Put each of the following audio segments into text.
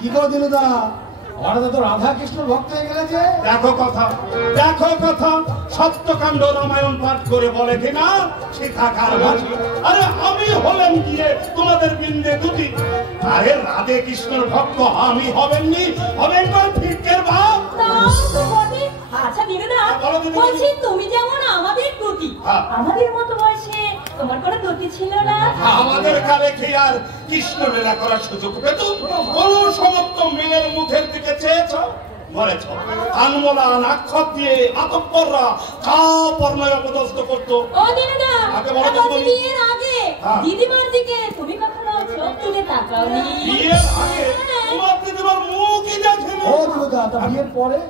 কি গো দিনুদা, ওরা তো রাধা কৃষ্ণ ভক্ত হয়ে গেলে যে। দেখো কথা সত্যকাণ্ড রামায়ণ পাঠ করে বলে কিনা শিখাকার ভাষী। আরে আমি হলেন গিয়ে তোমাদের বিন্দে দুটি, আরে রাধে কৃষ্ণের ভক্ত আমি হবেননি, হবেন ফিরকের ভাব। আচ্ছা দিনুদা, বলছি তুমি যেমন আমাদের দুটি, আমাদের মতো বয়সে তোমার কোনো দুটি ছিল না? আমাদের কালে কি আর কৃষ্ণ লীলা করার সুযোগ পেত? কোন সমস্ত মেয়ের মুখের দিকে চেয়েছ, মরেছ। আনমোলা নাক্ষর দিয়ে আতপ্পররা কাপড়ময় অপদস্থ করতো। ও দিনুদা, বিয়ের আগে দিদিমার দিকে তুমি কখনো চোখ তুলে তাকাওনি? বিয়ের আগে তোমার দিদিমার মুখই দেখেনি। ও দিনুদা, তা বিয়ের পরে?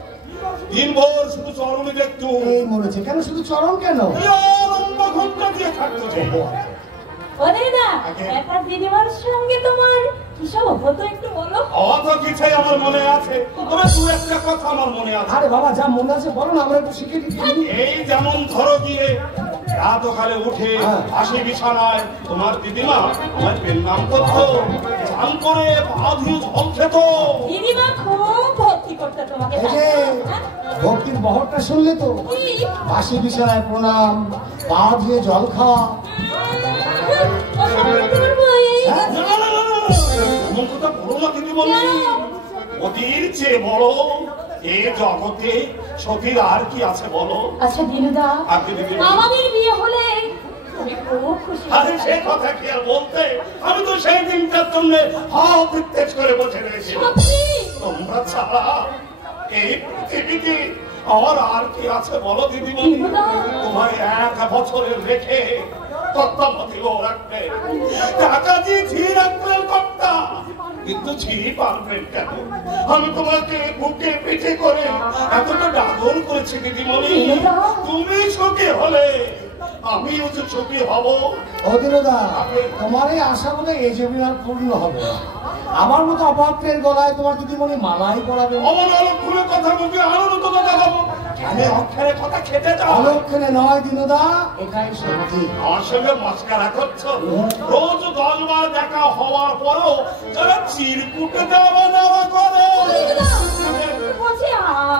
দিনভর শুধু চরণই দেখতো। এই মরেছে কেন? শুধু চরণ কেন? লম্বা ঘন্টা দিয়ে থাকতো যে। ও দিনুদা, একটা দিদিমার সঙ্গে তোমার কিসব হতো একটু বলো। অত কিছুই আমার মনে আছে, তবে দু একটা কথা আমার মনে আছে। আরে বাবা, যা মনে আছে বলো না, আমরা একটু শিখে দিচ্ছি। এই যেমন ধরো গিয়ে রাত সকালে উঠে হাসি বিছানায় তোমার দিদিমা আমার নাম করতো, চান করে পা ধুয়ে জল খেত। দিদিমা খুব ভক্তি করতো তোমাকে। ভক্তির বহরটা শুনলে তো? হাসি বিছানায় প্রণাম, পা ধুয়ে জল খাওয়া। এমন কথা বলো না কিন্তু বলি, অতির চেয়ে বড় এ জগতে সতীর আর কি আছে বলো? আচ্ছা দিনুদা, আমাদের বিয়ে হলে আরে সে কথা কি আর বলতে, আমি তো সেই দিনটার জন্য হাত উত্তেজ করে বসে রয়েছি। তোমরা ছাড়া এই পৃথিবীতে আমার আর কি আছে বলো দিদিমণি? তোমার 1 বছরের রেখে কর্তাপতি রাখবে, টাকা দিয়ে ঝি রাখবেন কর্তা, কিন্তু ঝি পারবেন কেন? আমি তোমাকে বুকে পিঠে করে এতটা ডাগর করেছি দিদিমণি, তুমি সুখী হলে আমিও যে সুখী হব। ও দিনুদা, তোমার এই আশা বলে এই জীবন আর পূর্ণ হবে না। আমার মতো অপাত্রের গলায় তোমার দিদিমণি মালাই পরাবে। আমার অলক্ষণের কথা বলতে আনন্দ দেখাবো, অক্ষরে কথা খেতে যাও। অলক্ষণে নয় দিনুদা, এটাই সত্যি। আমার সঙ্গে মস্কারা করছো? রোজ 10 বার দেখা হওয়ার পরও যারা চিরকুটে দেওয়া নেওয়া করে। বলছি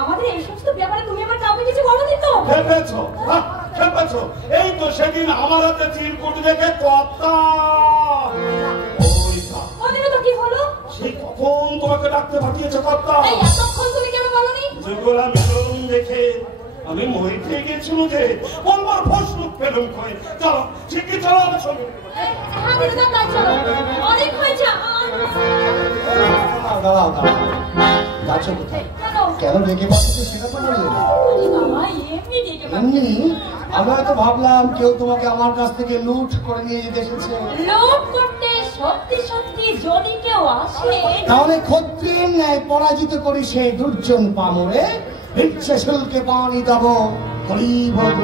আমাদের এই সমস্ত ব্যাপারে তুমি আমার কাউকে কিছু বলোনি তো? ভেবেছো ভেবেছো? এই তো সেদিন আমার হাতে চিরকুট দেখে কথা কি হলো? সেই কখন তোমাকে ডাকতে পাঠিয়েছে কর্তা? এতক্ষণ তুমি কেন বলোনি? যেগুলা মিলন দেখে আমি মোহিত হয়ে গেছিল যে বলবার ফসলুক পেলাম কই। চলো ঠিকই চলো আমার সঙ্গে। হ্যাঁ দিনুদা, তাই চলো, অনেক হয়েছে। দাঁড়াও যাচ্ছো কোথায়? কেন ডেকে পাচ্ছি সেটা তো বললে না। এমনি আমরা তো ভাবলাম কেউ তোমাকে আমার কাছ থেকে লুট করে নিয়ে যেতে এসেছে। লুট করতে সত্যি সত্যি যদি কেউ আসে, তাহলে ক্ষত্রিয়ের ন্যায় পরাজিত করি সেই দুর্জন পামরে ভিক্ষে শুল্কে পানি দেব, হরি বল।